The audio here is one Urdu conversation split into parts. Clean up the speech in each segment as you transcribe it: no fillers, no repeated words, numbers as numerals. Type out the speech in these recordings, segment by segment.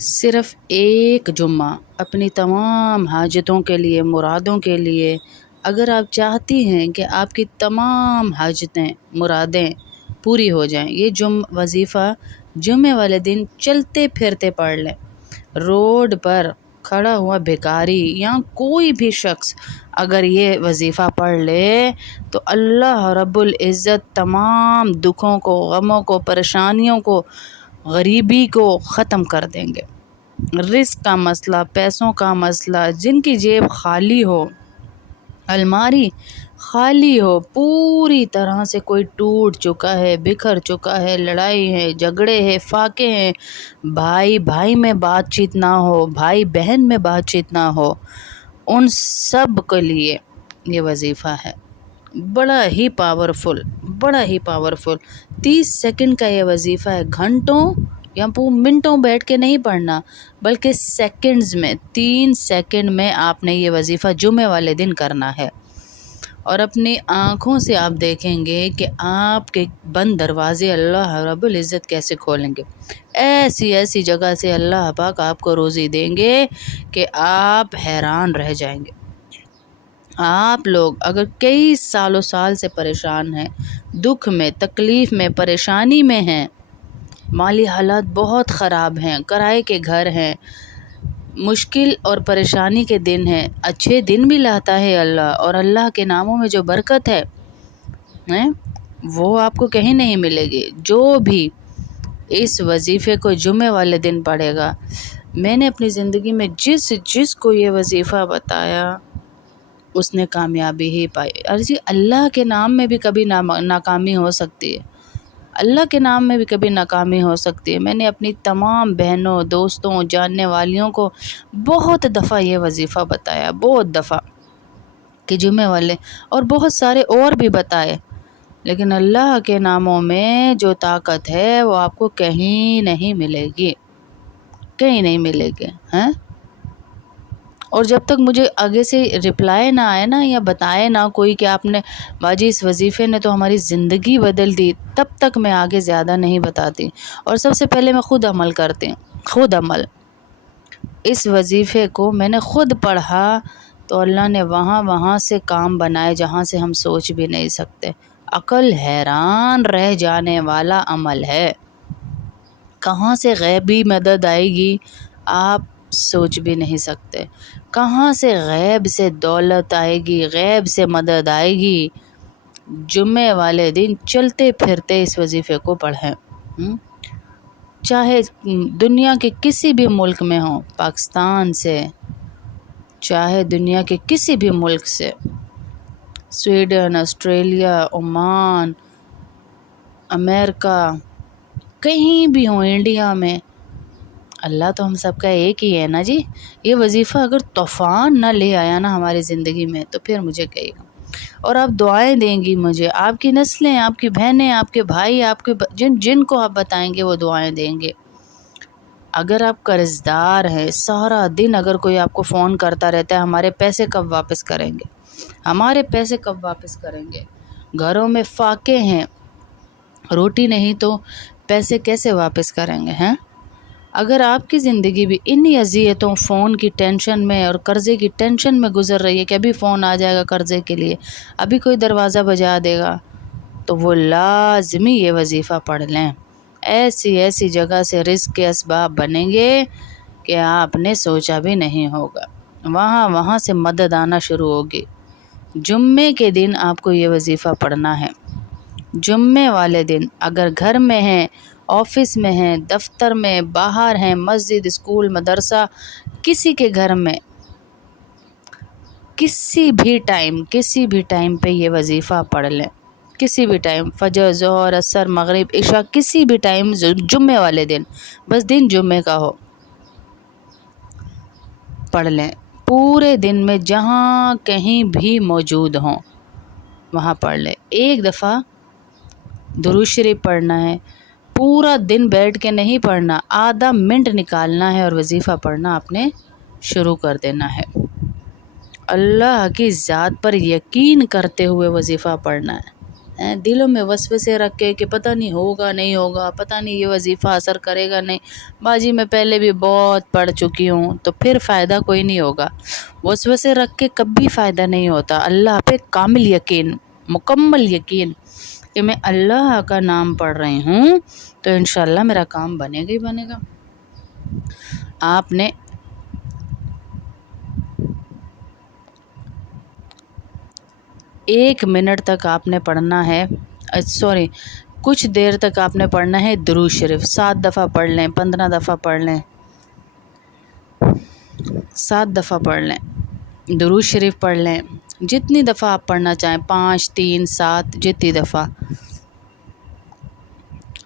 صرف ایک جمعہ اپنی تمام حاجتوں کے لیے، مرادوں کے لیے، اگر آپ چاہتی ہیں کہ آپ کی تمام حاجتیں، مرادیں پوری ہو جائیں، یہ وظیفہ جمعے والے دن چلتے پھرتے پڑھ لیں۔ روڈ پر کھڑا ہوا بھکاری یا کوئی بھی شخص اگر یہ وظیفہ پڑھ لے تو اللہ رب العزت تمام دکھوں کو، غموں کو، پریشانیوں کو، غریبی کو ختم کر دیں گے۔ رزق کا مسئلہ، پیسوں کا مسئلہ، جن کی جیب خالی ہو، الماری خالی ہو، پوری طرح سے کوئی ٹوٹ چکا ہے، بکھر چکا ہے، لڑائی ہے، جھگڑے ہیں، فاقے ہیں، بھائی بھائی میں بات چیت نہ ہو، بھائی بہن میں بات چیت نہ ہو، ان سب کے لیے یہ وظیفہ ہے۔ بڑا ہی پاورفل، بڑا ہی پاورفل 30 سیکنڈ کا یہ وظیفہ ہے۔ گھنٹوں یا منٹوں بیٹھ کے نہیں پڑھنا، بلکہ سیکنڈز میں، 3 سیکنڈ میں آپ نے یہ وظیفہ جمعے والے دن کرنا ہے۔ اور اپنی آنکھوں سے آپ دیکھیں گے کہ آپ کے بند دروازے اللہ رب العزت کیسے کھولیں گے۔ ایسی ایسی جگہ سے اللہ پاک آپ کو روزی دیں گے کہ آپ حیران رہ جائیں گے۔ آپ لوگ اگر کئی سالوں سال سے پریشان ہیں، دکھ میں، تکلیف میں، پریشانی میں ہیں، مالی حالات بہت خراب ہیں، کرائے کے گھر ہیں، مشکل اور پریشانی کے دن ہیں، اچھے دن بھی لاتا ہے اللہ، اور اللہ کے ناموں میں جو برکت ہے وہ آپ کو کہیں نہیں ملے گی۔ جو بھی اس وظیفے کو جمعے والے دن پڑھے گا، میں نے اپنی زندگی میں جس کو یہ وظیفہ بتایا اس نے کامیابی ہی پائی۔ جی اللہ کے نام میں بھی کبھی ناکامی ہو سکتی ہے، اللہ کے نام میں بھی کبھی ناکامی ہو سکتی ہے۔ میں نے اپنی تمام بہنوں، دوستوں، جاننے والیوں کو بہت دفعہ یہ وظیفہ بتایا، بہت دفعہ کہ جمعے والے، اور بہت سارے اور بھی بتائے، لیکن اللہ کے ناموں میں جو طاقت ہے وہ آپ کو کہیں نہیں ملے گی، کہیں نہیں ملے گی۔ اور جب تک مجھے آگے سے رپلائی نہ آئے نا، یا بتائے نہ کوئی کہ آپ نے باجی اس وظیفے نے تو ہماری زندگی بدل دی، تب تک میں آگے زیادہ نہیں بتاتی۔ اور سب سے پہلے میں خود عمل کرتی، خود عمل۔ اس وظیفے کو میں نے خود پڑھا تو اللہ نے وہاں سے کام بنائے جہاں سے ہم سوچ بھی نہیں سکتے۔ عقل حیران رہ جانے والا عمل ہے۔ کہاں سے غیبی مدد آئے گی آپ سوچ بھی نہیں سکتے، کہاں سے غیب سے دولت آئے گی، غیب سے مدد آئے گی۔ جمعے والے دن چلتے پھرتے اس وظیفے کو پڑھیں، چاہے دنیا کے کسی بھی ملک میں ہوں، پاکستان سے، چاہے دنیا کے کسی بھی ملک سے، سویڈن، آسٹریلیا، عمان، امریکہ، کہیں بھی ہوں، انڈیا میں، اللہ تو ہم سب کا ایک ہی ہے نا جی۔ یہ وظیفہ اگر طوفان نہ لے آیا نا ہماری زندگی میں تو پھر مجھے کہیے گا۔ اور آپ دعائیں دیں گی مجھے، آپ کی نسلیں، آپ کی بہنیں، آپ کے بھائی، آپ کے جن کو آپ بتائیں گے وہ دعائیں دیں گے۔ اگر آپ قرض دار ہیں، سارا دن اگر کوئی آپ کو فون کرتا رہتا ہے ہمارے پیسے کب واپس کریں گے، ہمارے پیسے کب واپس کریں گے، گھروں میں فاقے ہیں، روٹی نہیں تو پیسے کیسے واپس کریں گے ہیں؟ اگر آپ کی زندگی بھی انہی اذیتوں، فون کی ٹینشن میں اور قرضے کی ٹینشن میں گزر رہی ہے کہ ابھی فون آ جائے گا قرضے کے لیے، ابھی کوئی دروازہ بجا دے گا، تو وہ لازمی یہ وظیفہ پڑھ لیں۔ ایسی ایسی جگہ سے رزق کے اسباب بنیں گے کہ آپ نے سوچا بھی نہیں ہوگا، وہاں سے مدد آنا شروع ہوگی۔ جمعے کے دن آپ کو یہ وظیفہ پڑھنا ہے۔ جمعے والے دن اگر گھر میں ہیں، آفس میں ہیں، دفتر میں، باہر ہیں، مسجد، اسکول، مدرسہ، کسی کے گھر میں، کسی بھی ٹائم پہ یہ وظیفہ پڑھ لیں، کسی بھی ٹائم، فجر، ظہر، عصر، مغرب، عشاء، کسی بھی ٹائم، جمعے والے دن، بس دن جمعے کا ہو، پڑھ لیں۔ پورے دن میں جہاں کہیں بھی موجود ہوں وہاں پڑھ لیں۔ ایک دفعہ درود شریف پڑھنا ہے، پورا دن بیٹھ کے نہیں پڑھنا، آدھا منٹ نکالنا ہے اور وظیفہ پڑھنا آپ نے شروع کر دینا ہے۔ اللہ کی ذات پر یقین کرتے ہوئے وظیفہ پڑھنا دلوں میں وسوسے رکھ کے کہ پتہ نہیں ہوگا نہیں ہوگا، پتہ نہیں یہ وظیفہ اثر کرے گا نہیں، باجی میں پہلے بھی بہت پڑھ چکی ہوں، تو پھر فائدہ کوئی نہیں ہوگا۔ وسوسے رکھ کے کبھی فائدہ نہیں ہوتا۔ اللہ پہ کامل یقین، مکمل یقین کہ میں اللہ کا نام پڑھ رہی ہوں تو انشاءاللہ میرا کام بنے گا ہی بنے گا۔ آپ نے ایک منٹ تک آپ نے پڑھنا ہے، کچھ دیر تک آپ نے پڑھنا ہے درود شریف۔ 7 دفعہ پڑھ لیں، 15 دفعہ پڑھ لیں، 7 دفعہ پڑھ لیں، درود شریف پڑھ لیں، جتنی دفعہ آپ پڑھنا چاہیں، 5 3 7 جتنی دفعہ۔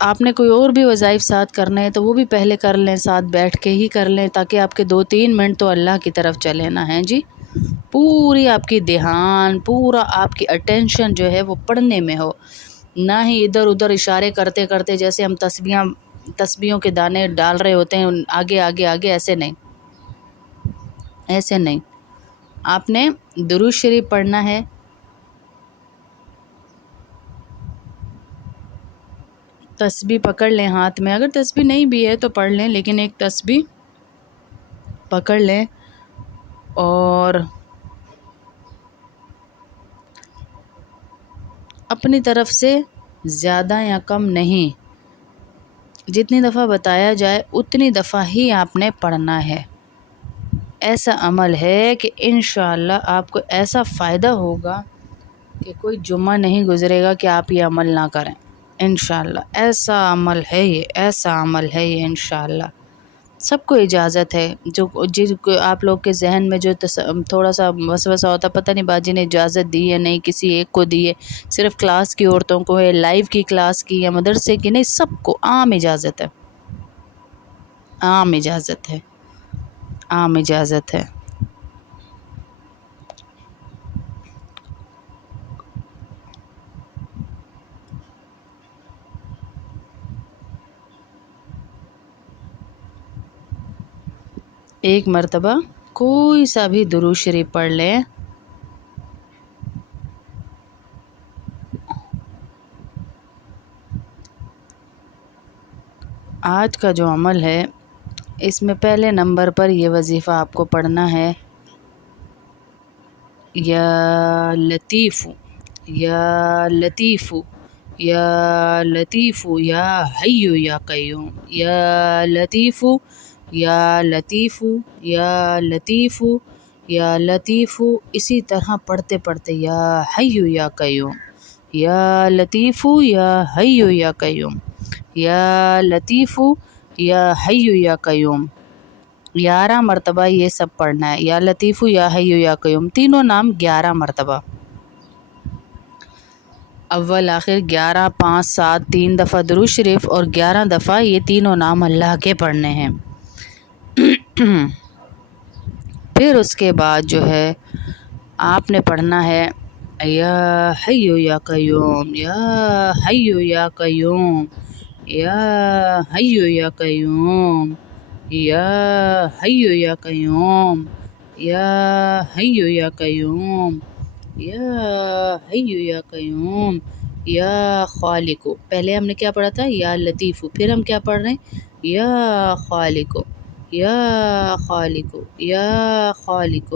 آپ نے کوئی اور بھی وظائف ساتھ کرنے ہیں تو وہ بھی پہلے کر لیں، ساتھ بیٹھ کے ہی کر لیں، تاکہ آپ کے 2-3 منٹ تو اللہ کی طرف چلے نہ ہیں جی، پوری آپ کی دھیان، پورا آپ کی اٹینشن جو ہے وہ پڑھنے میں ہو، نہ ہی ادھر ادھر اشارے کرتے کرتے جیسے ہم تسبیحوں کے دانے ڈال رہے ہوتے ہیں آگے آگے آگے، ایسے نہیں، ایسے نہیں۔ آپ نے درود شریف پڑھنا ہے، تسبیح پکڑ لیں ہاتھ میں، اگر تسبیح نہیں بھی ہے تو پڑھ لیں، لیکن ایک تسبیح پکڑ لیں اور اپنی طرف سے زیادہ یا کم نہیں، جتنی دفعہ بتایا جائے اتنی دفعہ ہی آپ نے پڑھنا ہے۔ ایسا عمل ہے کہ انشاءاللہ آپ کو ایسا فائدہ ہوگا کہ کوئی جمعہ نہیں گزرے گا کہ آپ یہ عمل نہ کریں، انشاءاللہ ایسا عمل ہے یہ، ایسا عمل ہے یہ انشاءاللہ۔ سب کو اجازت ہے، جو آپ لوگ کے ذہن میں جو تھوڑا سا وسوسہ ہوتا، پتہ نہیں باجی نے اجازت دی ہے نہیں، کسی ایک کو دی ہے، صرف کلاس کی عورتوں کو ہے، لائیو کی کلاس کی یا مدرسے کی نہیں، سب کو عام اجازت ہے، عام اجازت ہے، عام اجازت ہے۔ ایک مرتبہ کوئی سا بھی درود شریف پڑھ لیں، آج کا جو عمل ہے اس میں پہلے نمبر پر یہ وظیفہ آپ کو پڑھنا ہے، یا لطیف یا لطیف یا لطیف یا حی یا قیوم، یا لطیف یا لطیف یا لطیف یا لطیف، اسی طرح پڑھتے پڑھتے یا حی یا قیوم، یا لطیف یا حی یا قیوم، یا لطیف یا حی یا قیوم، 11 مرتبہ یہ سب پڑھنا ہے، یا لطیف یا حی یا قیوم، تینوں نام 11 مرتبہ، اول آخر 11 5 7 3 دفعہ درود شریف اور 11 دفعہ یہ تینوں نام اللہ کے پڑھنے ہیں۔ پھر اس کے بعد جو ہے آپ نے پڑھنا ہے یا حی یا قیوم، یا حی یا قیوم، یا حی یا قیوم، یا حی یا قیوم، یا حی یا قیوم، یا حی یا قیوم، یا خالق۔ پہلے ہم نے کیا پڑھا تھا؟ یا لطیف، پھر ہم کیا پڑھ رہے ہیں؟ یا خالق، یا خالق، یا خالق،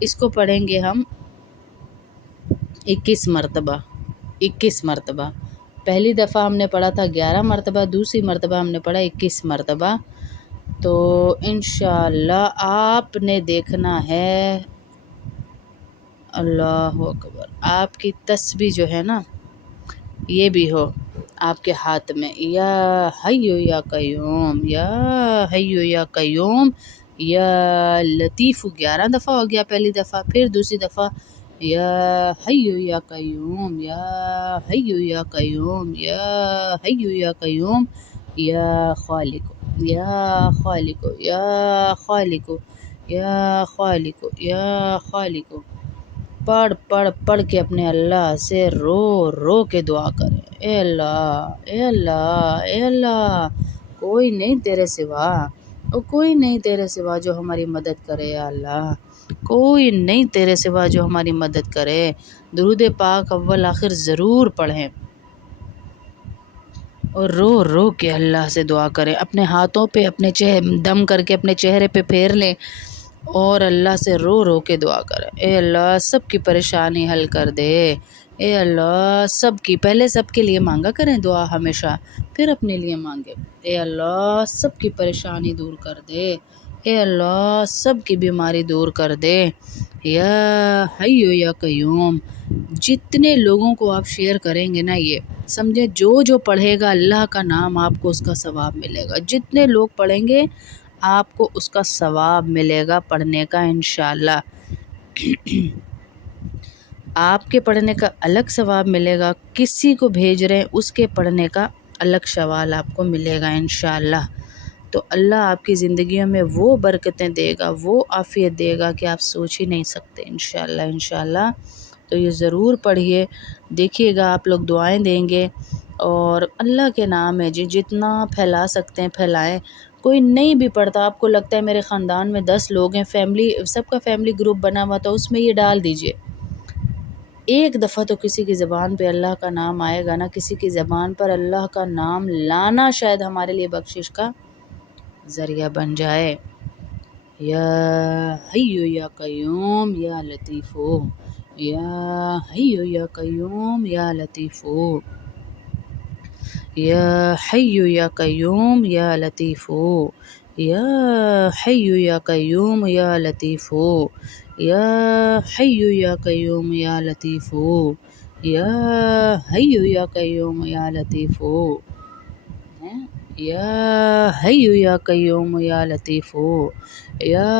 اس کو پڑھیں گے ہم 21 مرتبہ، 21 مرتبہ۔ پہلی دفعہ ہم نے پڑھا تھا 11 مرتبہ، دوسری مرتبہ ہم نے پڑھا 21 مرتبہ۔ تو انشاءاللہ آپ نے دیکھنا ہے، اللہ اکبر، آپ کی تسبیح جو ہے نا یہ بھی ہو آپ کے ہاتھ میں، یا حی یا قیوم، یا حی یا قیوم، یا لطیف 11 دفعہ ہو گیا پہلی دفعہ، پھر دوسری دفعہ یا حی یا قیوم، یا حی یا قیوم، یا حی یا قیوم، یا خالق، یا خالق، یا خالق، یا خالق، یا خالق، پڑھ پڑھ پڑھ کے اپنے اللہ سے رو رو کے دعا کریں، اے اللہ، اے اللہ، اے اللہ، کوئی نہیں تیرے سوا، کوئی نہیں تیرے سوا جو ہماری مدد کرے، یا اللہ کوئی نہیں تیرے سوا جو ہماری مدد کرے۔ درود پاک اول آخر ضرور پڑھیں اور رو رو کے اللہ سے دعا کریں، اپنے ہاتھوں پہ اپنے دم کر کے اپنے چہرے پہ پھیر لیں اور اللہ سے رو رو کے دعا کریں، اے اللہ سب کی پریشانی حل کر دے، اے اللہ سب کی، پہلے سب کے لیے مانگا کریں دعا ہمیشہ، پھر اپنے لیے مانگے، اے اللہ سب کی پریشانی دور کر دے، اے اللہ سب کی بیماری دور کر دے، یا حی یا قیوم۔ جتنے لوگوں کو آپ شیئر کریں گے نا، یہ سمجھے جو پڑھے گا اللہ کا نام آپ کو اس کا ثواب ملے گا، جتنے لوگ پڑھیں گے آپ کو اس کا ثواب ملے گا پڑھنے کا انشاءاللہ۔ آپ کے پڑھنے کا الگ ثواب ملے گا، کسی کو بھیج رہے ہیں اس کے پڑھنے کا الگ ثواب آپ کو ملے گا انشاءاللہ۔ تو اللہ آپ کی زندگیوں میں وہ برکتیں دے گا، وہ عافیت دے گا کہ آپ سوچ ہی نہیں سکتے انشاءاللہ۔ تو یہ ضرور پڑھیے، دیکھیے گا آپ لوگ دعائیں دیں گے، اور اللہ کے نام ہے جی جتنا پھیلا سکتے ہیں پھیلائیں۔ کوئی نہیں بھی پڑھتا، آپ کو لگتا ہے میرے خاندان میں 10 لوگ ہیں، فیملی سب کا فیملی گروپ بنا ہوا، تو اس میں یہ ڈال دیجئے، ایک دفعہ تو کسی کی زبان پہ اللہ کا نام آئے گا نا، کسی کی زبان پر اللہ کا نام لانا شاید ہمارے لیے بخشش کا ذریعہ بن جائے۔ یا حی یا قیوم یا لطیف، یا حی یا قیوم یا لطیف، یا حی یا قیوم یا لطیف، یا حی یا قیوم یا لطیف، یا حی یا قیوم یا لطیف، یا حی یا قیوم یا لطیف، یا حی یا قیوم یا لطیف، یا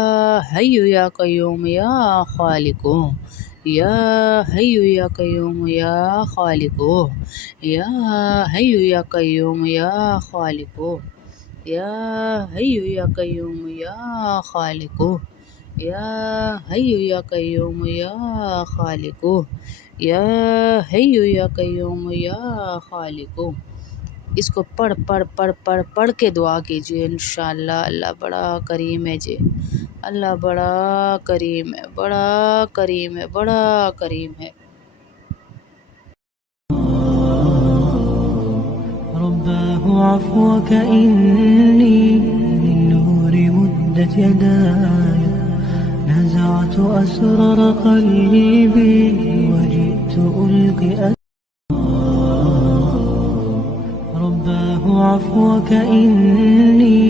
حی یا قیوم یا خالق، یا حی یا قیوم یا خالق، یا حی یا قیوم یا خالق، یا حی یا قیوم یا خالق، یا حی یا قیوم یا خالق، یا حی یا قیوم یا خالق۔ اس کو پڑھ کے دعا کیجیے انشاءاللہ۔ اللہ بڑا کریم ہے جی، اللہ بڑا کریم ہے، بڑا کریم ہے، بڑا کریم ہے۔ رباه عفوك إني للنور مدت يداي، نزعت أسرار قلبي وجئت ألقي رباه عفوك إني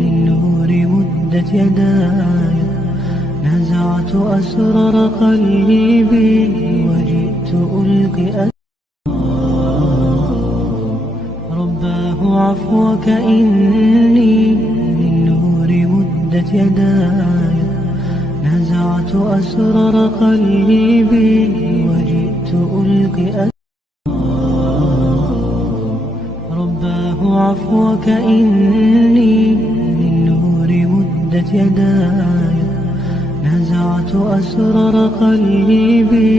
للنور مدت يداي، نزعت أسرار قلبي وجئت ألقي رباه عفوك إني للنور مدت يداي، نزعت أسرار قلبي وجئت ألقي رباه عفوك إني للنور مدت يداي، نزعت أسرار قلبي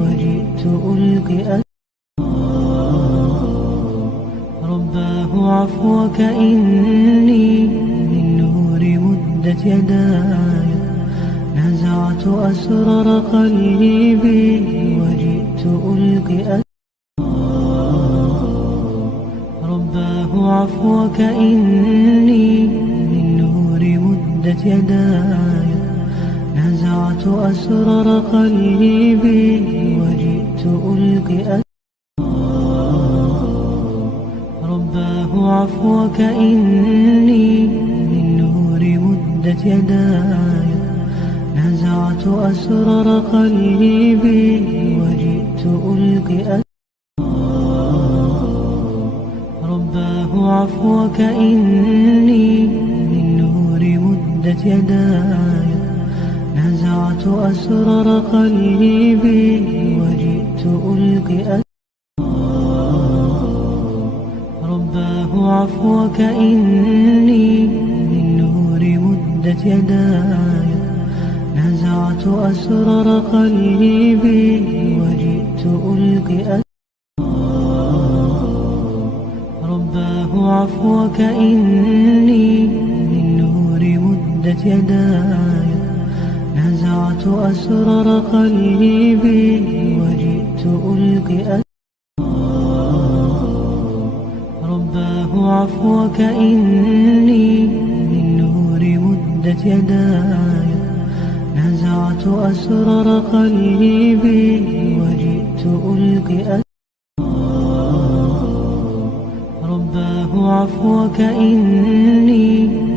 وجئت ألقي رباه عفوك إني للنور مدت يداي، نزعت أسرار قلبي وجئت ألقي رباه عفوك إني للنور مدت يداي، نزعت أسرار قلبي وجئت ألقي رباه عفوك إني للنور مدت يداي، نزعت أسرار قلبي وجئت ألقي رباه عفوك إني للنور مدت يداي، نزعت أسرار قلبي وجئت ألقي رباه عفوك إني للنور مدت يداي، نزعت أسرار قلبي وجئت ألقي رباه عفوك إني للنور مدت يداي، نزعت نزعت أسرار قلبي وجئت ألقي رباه عفوك إني من نور مدت يداي نزعت أسرار قلبي وجئت ألقي رباه عفوك إني